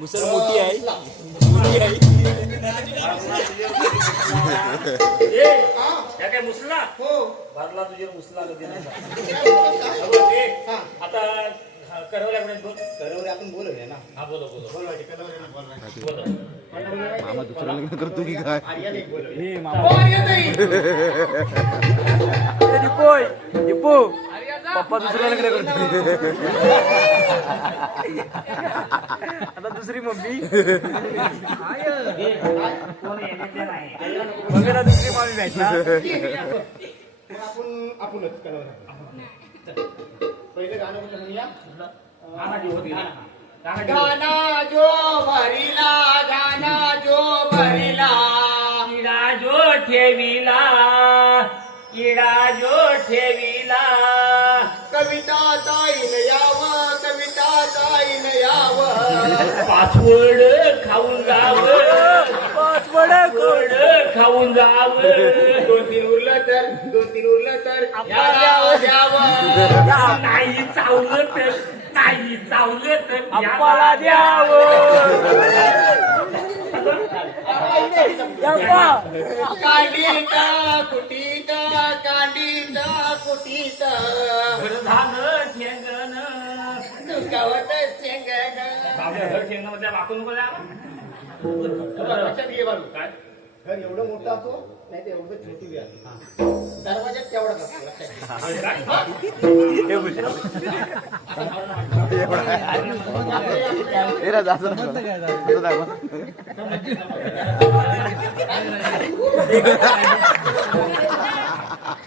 मुसल मोठी आहे काय मुसला हो भरला तुझे मुसला आता करवल्या बोल करवल्या आपण बोलूया ना हा बोलो बोलो मामा दुसरं लग्न करतो की काय पप्पा दुसरं लग्न करतो आता दुसरी मम्मी वगैरे दुसरी मामी भेटणार आपणच पहिले गाणं म्हणूया गाना जो भरिला गाना जो भरिला इडा जो ठेविला इडा जो ठेविला कविता ताईन याव कविता ताईन याव पाचवड खाऊन जावं पाचवड खाऊन जावं दोन तीन उरलं तर द्यावं नाही चावलं तर नाही चावलं तर आम्हाला द्यावं कांडीता कुटीता कांडीता कुटीता धान शेंगण दुखावत शेंगण शेंगणामध्ये वाकून नको जा लक्षात घे बाळू काय घर एवढं मोठं असो नाही तर एवढं छोटी बी असो दरवाजात तेवढाच असतो लक्षात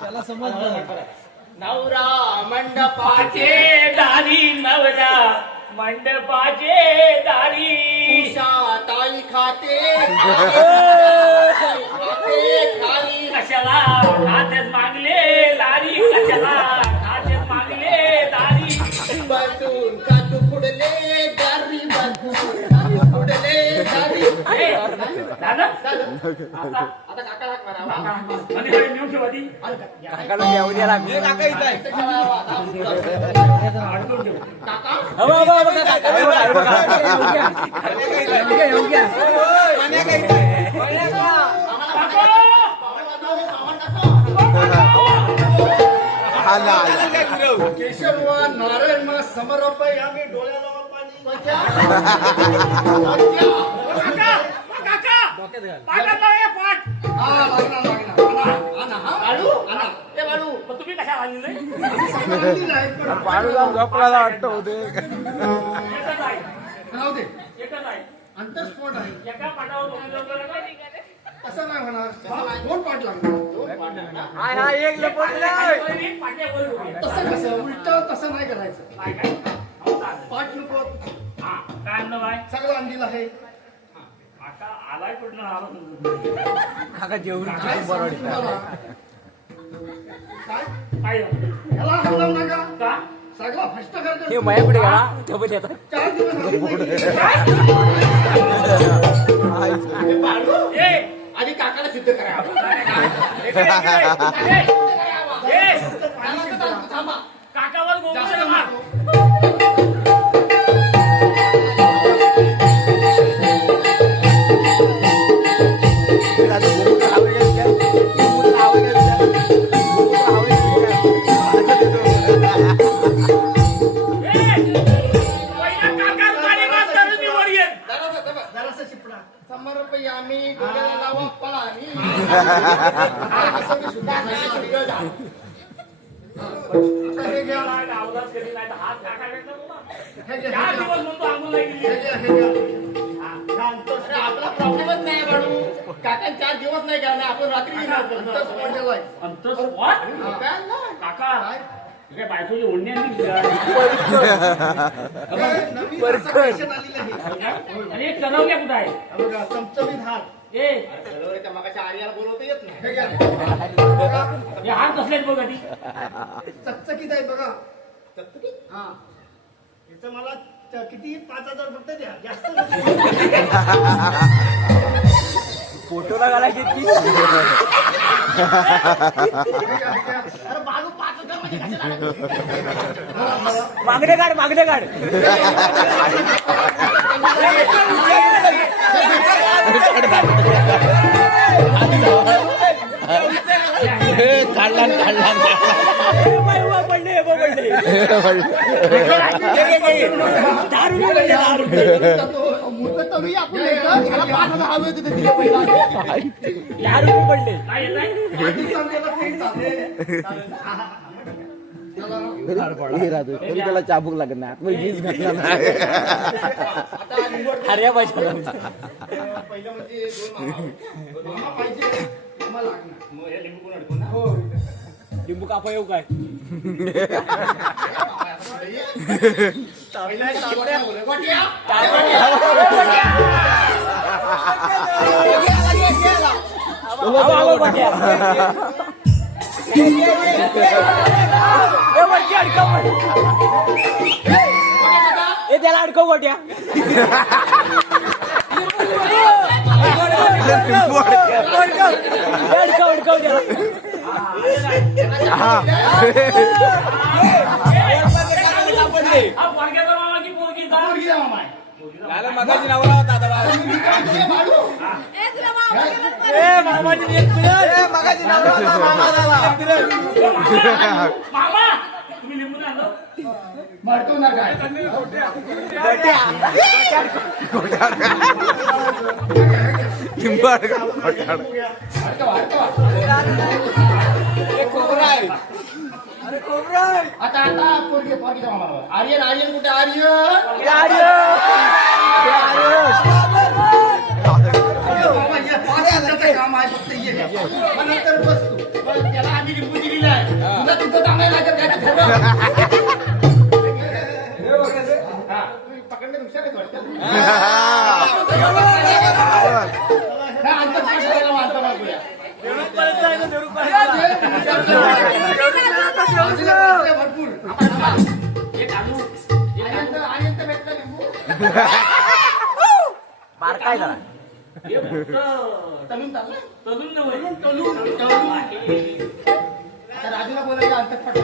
त्याला समजलं नवरा मंडपाचे दारी नवरा मंडपाचे दारी उषा ताई खाते खाली कशाला खात्यात मागले दारी कशाला खात्यात मागले दारी बसून कातू फुडले दारी बसून कातू फुडले दारी झालं आता काका हाक मारा नेऊन ठेवा ती काकाला घेऊन यायला काका इथं आहे अडकून ठेव काका केशव नारायण मा समर्प आम्ही डोळ्याला पाणी तुम्ही कशा आणले झोपला वाटत होते अंतस्फोट आहे एका पाठावर असं नाही होणार दोन पाठ लागणार एक तसं कसं उलट तसं नाही करायचं पाठ नको काय नाव आहे सगळं अंडील आहे आता आलाय कुठं आला काका जेवण काय सांगू तुम्हाला? काय काय याला हलवू नका का सगळा भ्रष्ट करतो हे माझ्याकडे गेला तेव्हा येतात 4 दिवस हे बाळू, आधी काकाला सिद्ध करा थांबा काकावर जास्त गोंधळ नको. जरासा शिपडा समर्प आम्ही डोळ्याला लावा पळाली असं मी सुद्धा सगळं झालं. आता हे घ्या. अवलाद कधी नाही तर हात काकाकडे हे घ्या, 4 हे घ्या. दिवस म्हणतो आंघोळ नाही हे गेली घ्या, हे घ्या. अरे आपला प्रॉब्लेमच नाही बाळू काका 4 दिवस नाही घ्या ना आपण रात्री घेणार अंतस्फोट झालाय. अंतस्फोट काय नाही. काका काय बायकोची ओढणी आणली नवीन असं फॅशन आलेलं आहे. आणि एक चणवल्या कुठं आहे बघा चमचमीत हात त्या मगाच्या आर्याला बोलवता येत नाही हे घ्या. हे हात कसलेत बघ आधी. चकचकीत आहे बघा चकचकीत हा याचं मला किती 5,000 फक्त द्या जास्त फोटोला घालायची ती अरे बाळू 5,000 म्हणजे कशाला? मागणे काढ काढला पडले मूर्ख तरी आपण याला 5,000 हवे होते ते दिले पहिले. पडले काय येत आहे? पाकिस्तानला फ्रेंड चालले. त्याला चाबूक लागत नाही आतमध्ये वीज घातला नाही आता निवड हर्या पाहिजे पहिलं म्हणजे 2 मामा पाहिजे मामा लागणार. मग हे लिंबू कोण अडकून ना? हो लिंबू कापा येऊ काय पहिला एक तांबड्या बोलले. गोट्या. त्याला अडकव गोट्या अडकव त्याला हा पोरग्याचा मामा की पोरगीचा? पोरगी द्या मामा. मगाची नावला होता मी काय केलं बाळू? मगाची नावला होता मामा तुम्ही लिंबू आणलो? मारतो ना काय आता पोरगी द्या मामा. आर्यन कुठे आर्यन काम आहे फक्त ये मग नंतर बस तू. त्याला आम्ही लिंबू दिलेला आहे तुला तिथं थांबायला लागेल काय ठरवा. हा, तुम्ही पकडणं हुशार आहेत वाटतं. हा, अंतर पकडायला मारता बाजूला. भरपूर हे घालू. आर्यन तर भेटलं लिंबू मार काय झाला हे मोठं. तलून चाललं तळून नव्हे. तलून आता राजूला बोलायचं अंतर पकडलं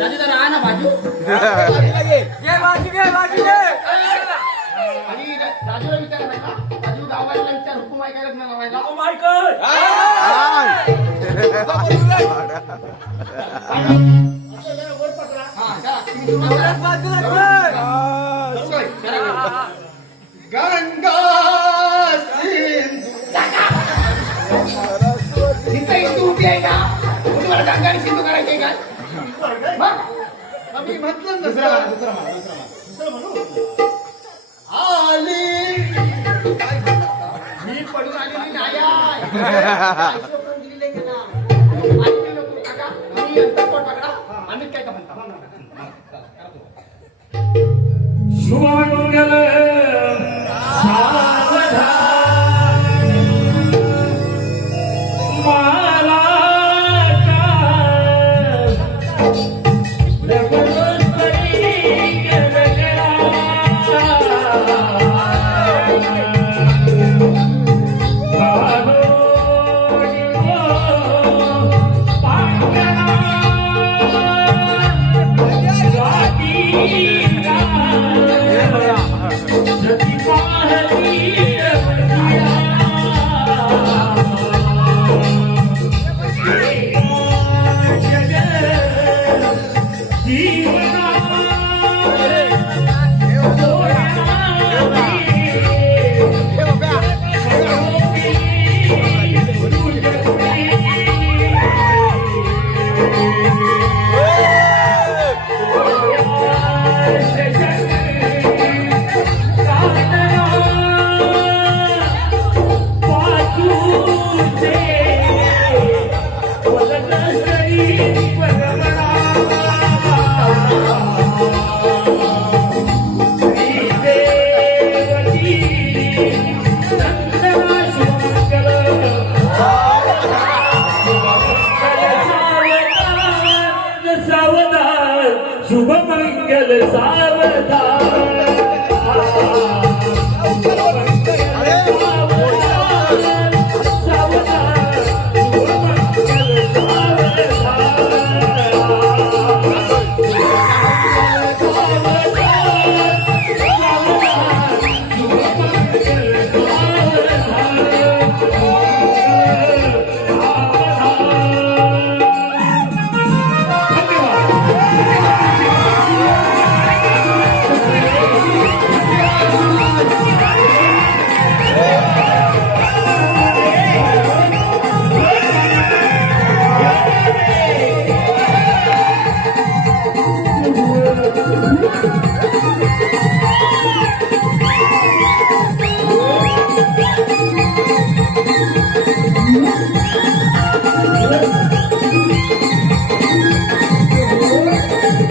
राजू जरा आ ना बाजू आणि राजूला विचारायला राजू गावाला विचार हुकूम ऐकायला नाही लावायला. Oh my God. हा, चला, तुम्ही गंगा सिंधू इथे हिंदू उभी आहे का? तुम्हाला गंगा आणि सिंधू करायचे का? मग? आम्ही म्हटलं ना दुसरं म्हणू आली मी पडून आलेली नाही आहे. दिलेलं आहे त्याला. ऐकलं नको काका. आम्ही अंतर पोट पकडा. आम्ही काय का म्हणता शुभमंगल Thank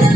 you.